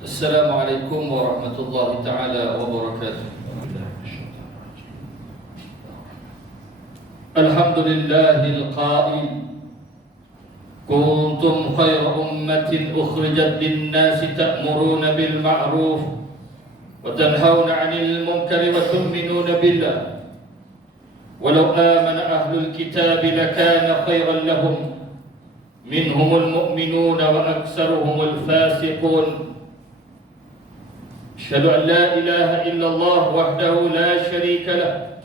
Assalamualaikum warahmatullahi ta'ala wabarakatuh. Alhamdulillahil qa'il kuntum khayra ummatin ukhrijat lin-nasi ta'muruna bil ma'ruf wa tanhauna 'anil munkari wa tu'minuna billah. Walau amana ahlul kitab lakana khayran lahum minhumul mu'minuna wa aktsaruhumul fasiqun. أشهد أن لا إله إلا الله وحده لا شريك له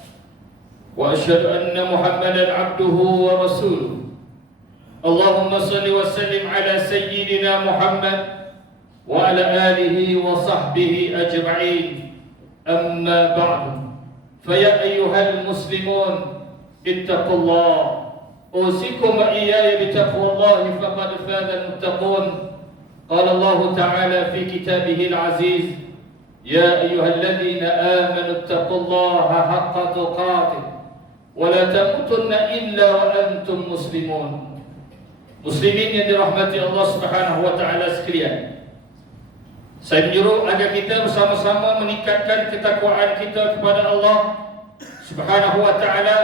وأشهد أن محمدا عبده ورسوله. اللهم صل وسلم على سيدنا محمد وعلى آله وصحبه أجمعين. أما بعد، فيا أيها المسلمون اتقوا الله، أوصيكم وإياي بتقوى الله فقد فاز المتقون. قال الله تعالى في كتابه العزيز: يا أيها الذين آمنوا اتقوا الله حق تقاته ولا تموتن إلا وأنتم مسلمون. Muslimin yang dirahmati Allah Subhanahu wa taala sekalian, saya menyuruh agar kita bersama-sama meningkatkan ketakwaan kita kepada Allah Subhanahu wa taala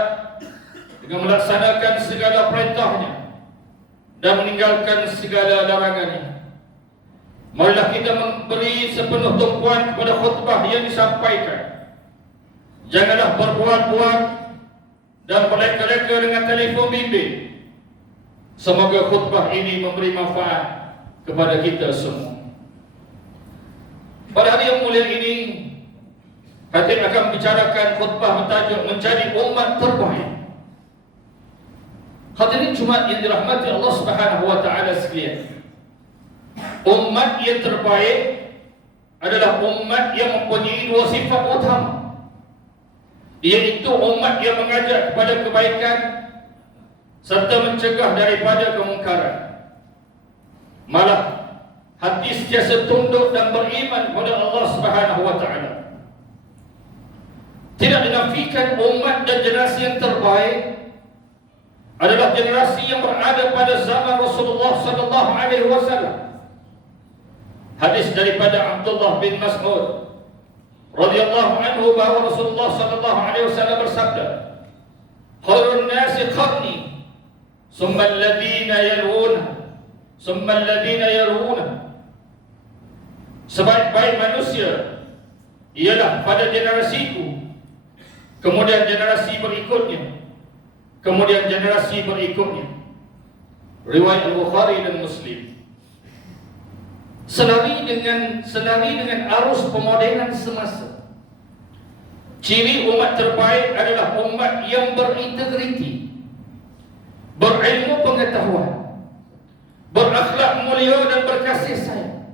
dengan melaksanakan segala perintahnya dan meninggalkan segala larangannya. Marilah kita memberi sepenuh tumpuan kepada khutbah yang disampaikan. Janganlah berbuat-buat dan berleka-leka dengan telefon bimbit. Semoga khutbah ini memberi manfaat kepada kita semua. Pada hari yang mulia ini, Khatib akan membicarakan khutbah bertajuk menjadi umat terbaik. Hadirin Jumat yang dirahmati Allah Subhanahu wa taala sekalian, umat yang terbaik adalah umat yang mempunyai dua sifat utama, iaitu umat yang mengajak kepada kebaikan serta mencegah daripada kemungkaran. Malah hati sentiasa tunduk dan beriman kepada Allah Subhanahu wa taala. Tidak dinafikan umat dan generasi yang terbaik adalah generasi yang berada pada zaman Rasulullah sallallahu alaihi wasallam. Hadis daripada Abdullah bin Mas'ud radhiyallahu anhu bahwa Rasulullah sallallahu alaihi wasallam bersabda, "Khairun nasi qarni, thumma alladhina yaluna, thumma alladhina yaluna." Sebaik-baik manusia ialah pada generasiku, kemudian generasi berikutnya, kemudian generasi berikutnya. Riwayat Al-Bukhari dan Muslim. Senari dengan arus pemodenan semasa. Ciri umat terbaik adalah umat yang berintegriti, berilmu pengetahuan, berakhlak mulia dan berkasih sayang.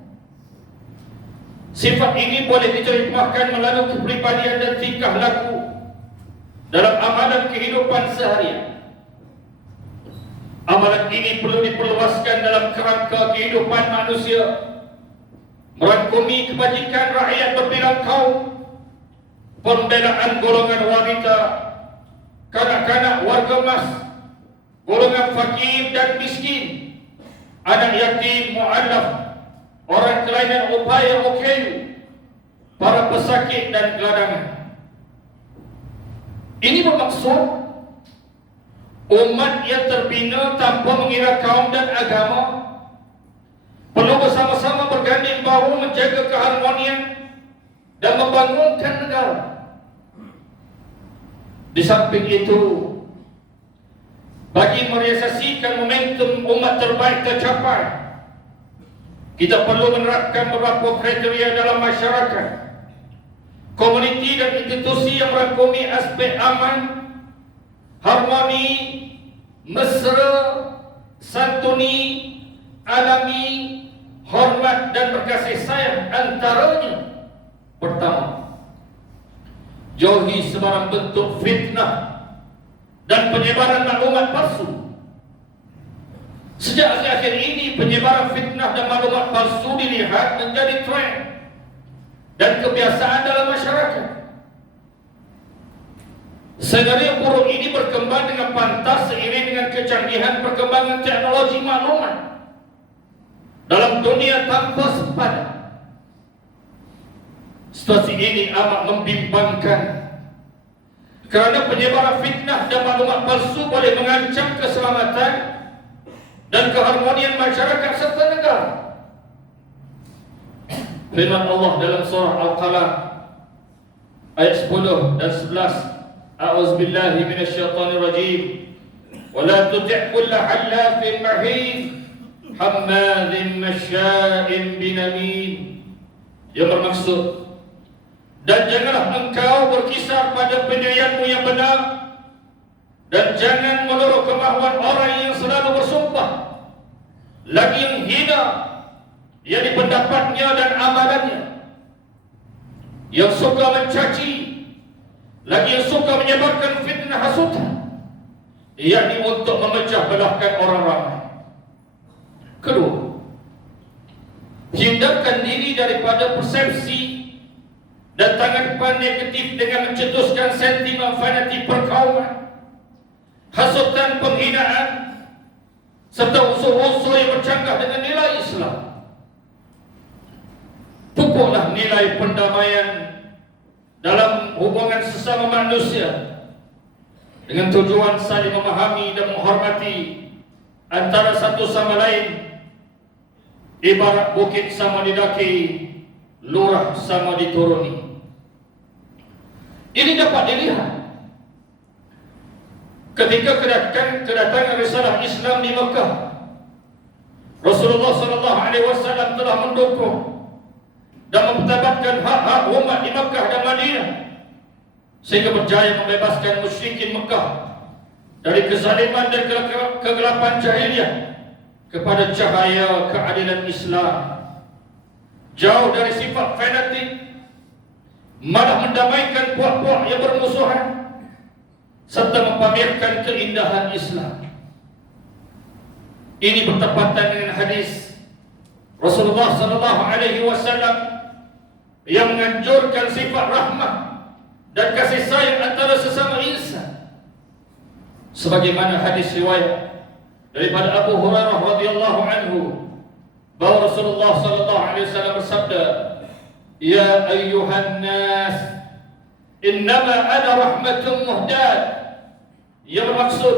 Sifat ini boleh diterjemahkan melalui kepribadian dan tingkah laku dalam amalan kehidupan seharian. Amalan ini perlu diperluaskan dalam kerangka kehidupan manusia, merangkumi kebajikan rakyat berbilang kaum, pembelaan golongan wanita, kanak-kanak warga emas, golongan fakir dan miskin, anak yatim, mu'allaf, orang kelainan upaya OKU, para pesakit dan gelandangan. Ini bermaksud umat yang terbina tanpa mengira kaum dan agama perlu bersama-sama berganding bahu menjaga keharmonian dan membangunkan negara. Di samping itu, bagi merealisasikan momentum umat terbaik tercapai, kita perlu menerapkan beberapa kriteria dalam masyarakat, komuniti dan institusi yang merangkumi aspek aman, harmoni, mesra, santuni, alami, hormat dan berkasih sayang. Antaranya, pertama, jauhi sembarang bentuk fitnah dan penyebaran maklumat palsu. Sejak akhir-akhir ini, penyebaran fitnah dan maklumat palsu dilihat menjadi tren dan kebiasaan dalam masyarakat. Skenario buruk ini berkembang dengan pantas seiring dengan kecanggihan perkembangan teknologi maklumat dalam dunia tanpa sepadan. ini amat membimbangkan, kerana penyebaran fitnah dan maklumat palsu boleh mengancam keselamatan dan keharmonian masyarakat serta negara. Firman Allah dalam surah Al-Qalam ayat 10 dan 11, A'udzubillahi minasyaitonir rajim. Wala tuti' kulla halafin mahin hammadzin masya'in binamin. Yang bermaksud, dan janganlah engkau berkisar pada pendirianmu yang benar, dan jangan menurut kemahuan orang yang selalu bersumpah, lagi yang hina yakni pendapatnya dan amalannya, yang suka mencaci, lagi yang suka menyebarkan fitnah hasutan, yakni untuk memecah belahkan orang ramai. Kedua, hindarkan diri daripada persepsi dan tanggapan negatif dengan mencetuskan sentimen fanatik perkauman, hasutan, penghinaan, serta unsur-unsur yang bercanggah dengan nilai Islam. Pupuklah nilai pendamaian dalam hubungan sesama manusia dengan tujuan saling memahami dan menghormati antara satu sama lain. Ibarat bukit sama didaki, lurah sama dituruni. Ini dapat dilihat ketika kedatangan risalah Islam di Mekah. Rasulullah SAW telah mendukung dan mempertabatkan hak-hak umat di Mekah dan Madinah, sehingga berjaya membebaskan musyrikin Mekah dari kezaliman dan kegelapan jahiliyah kepada cahaya keadilan Islam, jauh dari sifat fanatik, malah mendamaikan puak-puak yang bermusuhan, serta mempamerkan keindahan Islam. Ini bertepatan dengan hadis Rasulullah SAW yang menganjurkan sifat rahmah dan kasih sayang antara sesama insan, sebagaimana hadis riwayat daripada Abu Hurairah radhiyallahu anhu bahwa Rasulullah SAW bersabda, "Ya ayyuhan nas, innama ana rahmatun muhdad." Yang bermaksud,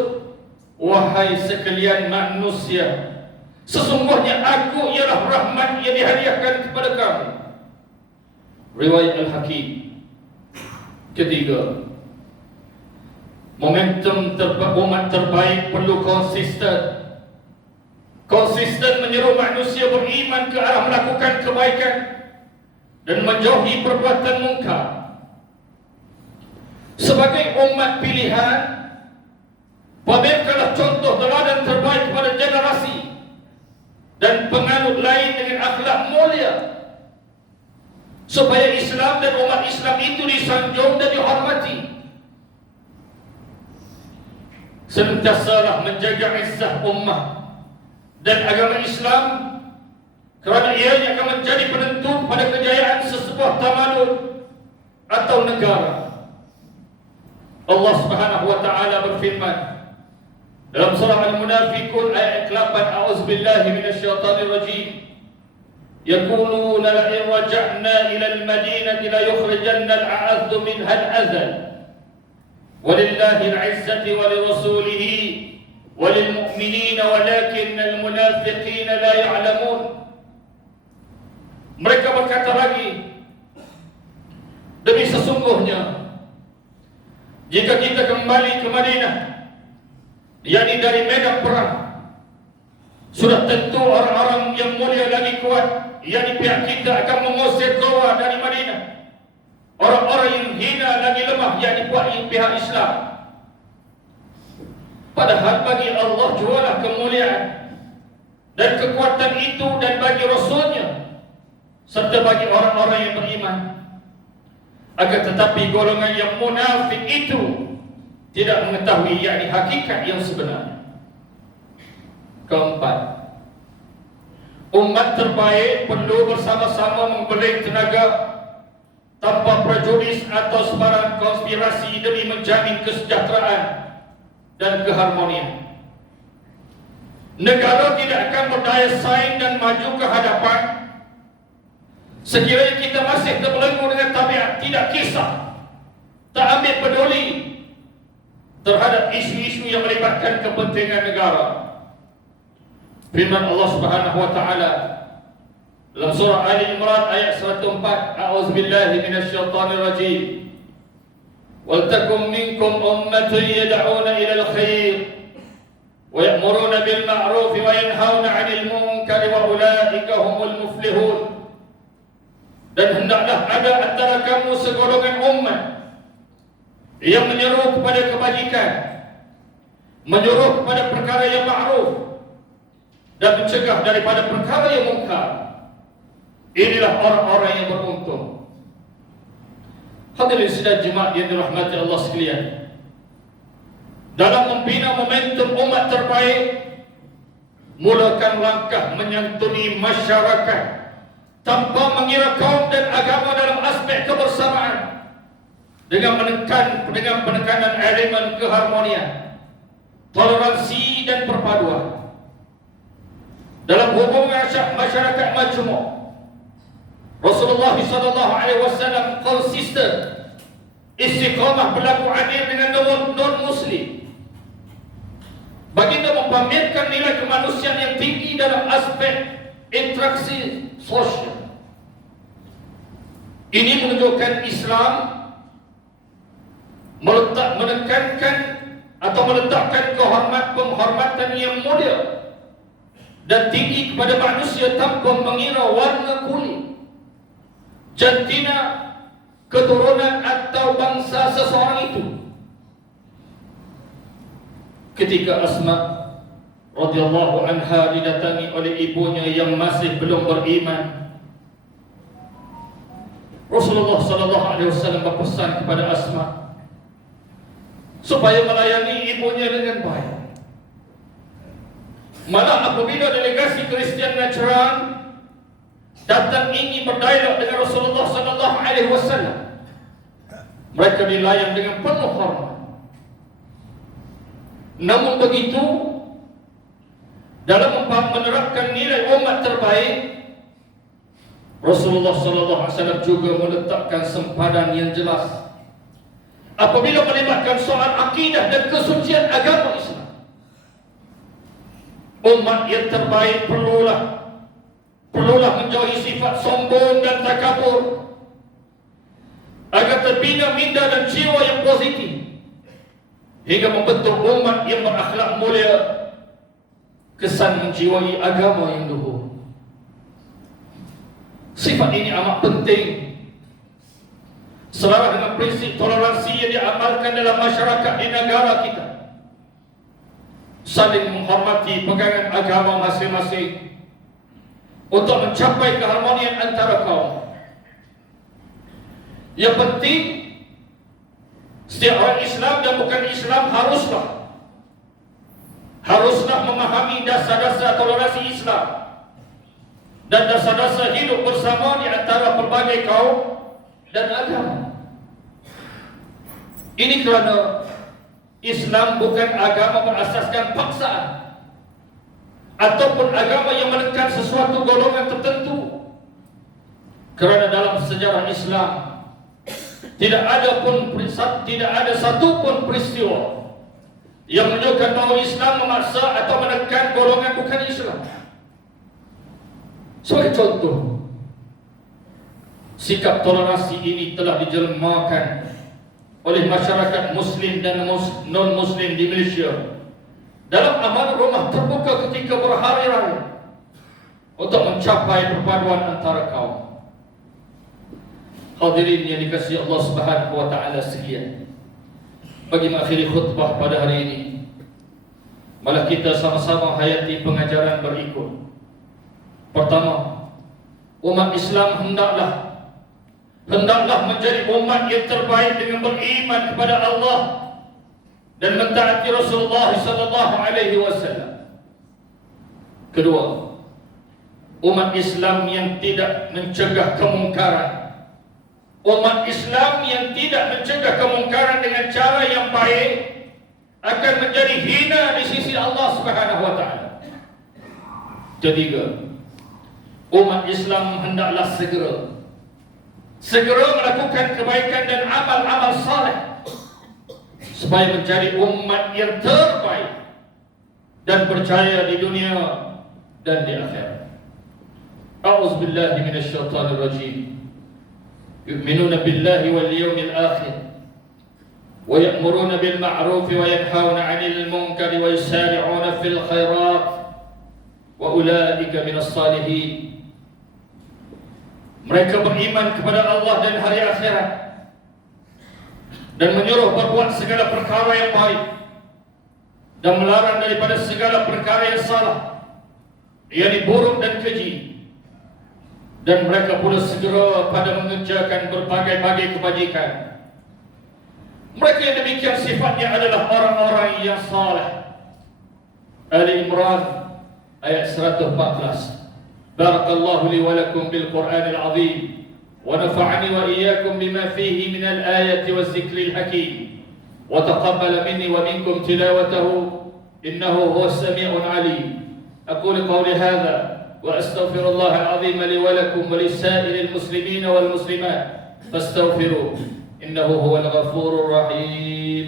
wahai sekalian manusia, sesungguhnya aku ialah rahmat yang dihadiahkan kepada kamu. Riwayat Al-Hakim. Ketiga, momentum umat terbaik perlu konsisten menyeru manusia beriman ke arah melakukan kebaikan dan menjauhi perbuatan mungkar. Sebagai umat pilihan, pamerkanlah contoh teladan terbaik kepada generasi dan penganut lain dengan akhlak mulia, supaya Islam dan umat Islam itu disanjung dan dihormati. Senantiasalah menjaga izzah ummah dan agama Islam, kerana ianya akan menjadi penentu pada kejayaan sesebuah tamadun atau negara. Allah Subhanahu wa taala berfirman dalam surah Al-Munafiqun ayat 8, A'udzubillahi minasyaitonir rajim. Yaquluna la in raja'na ila al-madinati la yukhrijanna al-a'azzu minha al-azal. Walillahi al-'izzatu wa lirasulihi wa lilmu'minina walakinna al-munafiqina la ya'lamun. Mereka berkata lagi, demi sesungguhnya jika kita kembali ke Madinah, yakni dari medan perang, sudah tentu orang-orang yang mulia lagi kuat, yakni pihak kita akan mengusir keluar dari Madinah orang-orang yang hina lagi lemah, yakni pihak Islam. Padahal bagi Allah jualah kemuliaan dan kekuatan itu, dan bagi Rasulnya serta bagi orang-orang yang beriman. Akan tetapi golongan yang munafik itu tidak mengetahui yakni hakikat yang sebenarnya. Keempat, umat terbaik perlu bersama-sama membeling tenaga tanpa prejudis atau sebarang konspirasi demi menjamin kesejahteraan dan keharmonian. Negara tidak akan berdaya saing dan maju ke hadapan Sekiranya kita masih terbelenggu dengan tabiat tidak kisah, tak ambil peduli terhadap isu-isu yang melibatkan kepentingan negara. Firman Allah Subhanahu wa taala dalam surah Ali Imran ayat 104, A'udzubillahi minasyaitonir rajim. Wal takum minkum ummatun yad'una ila al-khair wa ya'muruna bil ma'ruf wa yanhauna 'anil munkar wa ulaika humul muflihun. Dan hendaklah ada antara kamu segolongan umat yang menyeru kepada kebajikan, menyuruh kepada perkara yang ma'ruf dan mencegah daripada perkara yang mungkar. Inilah orang-orang yang beruntung. Hadirin sidang jemaat yang dirahmati Allah sekalian, dalam membina momentum umat terbaik, mulakan langkah menyantuni masyarakat tanpa mengira kaum dan agama dalam aspek kebersamaan, dengan penekanan elemen keharmonian, toleransi dan perpaduan dalam hubungan masyarakat majmuk. Rasulullah SAW konsisten istiqamah berlaku adil dengan non-muslim. Baginda mempamerkan nilai kemanusiaan yang tinggi dalam aspek interaksi sosial. Ini menunjukkan Islam menekankan atau meletakkan penghormatan yang mulia dan tinggi kepada manusia tanpa mengira warna kulit, jantina, keturunan atau bangsa seseorang itu. Ketika Asma radhiyallahu anha didatangi oleh ibunya yang masih belum beriman, Rasulullah sallallahu alaihi wasallam berpesan kepada Asma supaya melayani ibunya dengan baik. Malah apabila delegasi Kristian Najran datang ingin berdialog dengan Rasulullah sallallahu alaihi wasallam, mereka dilayan dengan penuh hormat. Namun begitu, dalam menerapkan nilai umat terbaik, Rasulullah sallallahu alaihi wasallam juga meletakkan sempadan yang jelas apabila melibatkan soal akidah dan kesucian agama Islam. Umat yang terbaik perlulah menjauhi sifat sombong dan takabur, agar terbina minda dan jiwa yang positif, hingga membentuk umat yang berakhlak mulia, kesan menjiwai agama yang luhur. Sifat ini amat penting selaras dengan prinsip toleransi yang diamalkan dalam masyarakat di negara kita. Saling menghormati pegangan agama masing-masing untuk mencapai keharmonian antara kaum. Yang penting, setiap orang Islam dan bukan Islam haruslah memahami dasar-dasar toleransi Islam dan dasar-dasar hidup bersama di antara berbagai kaum dan agama. Ini kerana Islam bukan agama berasaskan paksaan ataupun agama yang menekan sesuatu golongan tertentu. Kerana dalam sejarah Islam tidak ada satu pun peristiwa yang menunjukkan bahawa Islam memaksa atau menekan golongan bukan Islam. Sebagai contoh, sikap toleransi ini telah dijelmakan oleh masyarakat Muslim dan non-Muslim di Malaysia dalam amal rumah terbuka ketika berhari raya untuk mencapai perpaduan antara kaum. Hadirin yang dikasihi Allah Subhanahu wa taala sekalian, bagi mengakhiri khutbah pada hari ini, malah kita sama-sama hayati pengajaran berikut. Pertama, umat Islam hendaklah menjadi umat yang terbaik dengan beriman kepada Allah dan mentaati Rasulullah sallallahu alaihi wasallam. Kedua, umat Islam yang tidak mencegah kemungkaran. Umat Islam yang tidak mencegah kemungkaran dengan cara yang baik akan menjadi hina di sisi Allah Subhanahu wa taala. Ketiga, umat Islam hendaklah segera segera melakukan kebaikan dan amal-amal saleh supaya menjadi umat yang terbaik dan berjaya di dunia dan di akhirat. A'udzubillahi minasyaitonir rajim. Yu'minuna billahi wal yawmil akhir wa ya'muruna bil ma'ruf wa yanhauna 'anil munkari wa yusari'una fil khairat wa ulaika minas salihin. Mereka beriman kepada Allah dan hari akhirat dan menyuruh berbuat segala perkara yang baik dan melarang daripada segala perkara yang salah, yakni buruk dan keji. Dan mereka pula segera pada mengerjakan berbagai-bagai kebajikan. Mereka yang demikian sifatnya adalah orang-orang yang saleh. Ali Imran ayat 114. Barakallahu li wa lakum bil Qur'anil azim wa nafa'ani wa iyyakum bima fihi min al ayati waz zikril hakim wa taqabbal minni wa minkum tilawatahu innahu huwas sami'ul alim. Aqulu qawli hadha وأستغفر الله العظيم لي ولكم ولسائر المسلمين والمسلمات فاستغفروه إنه هو الغفور الرحيم.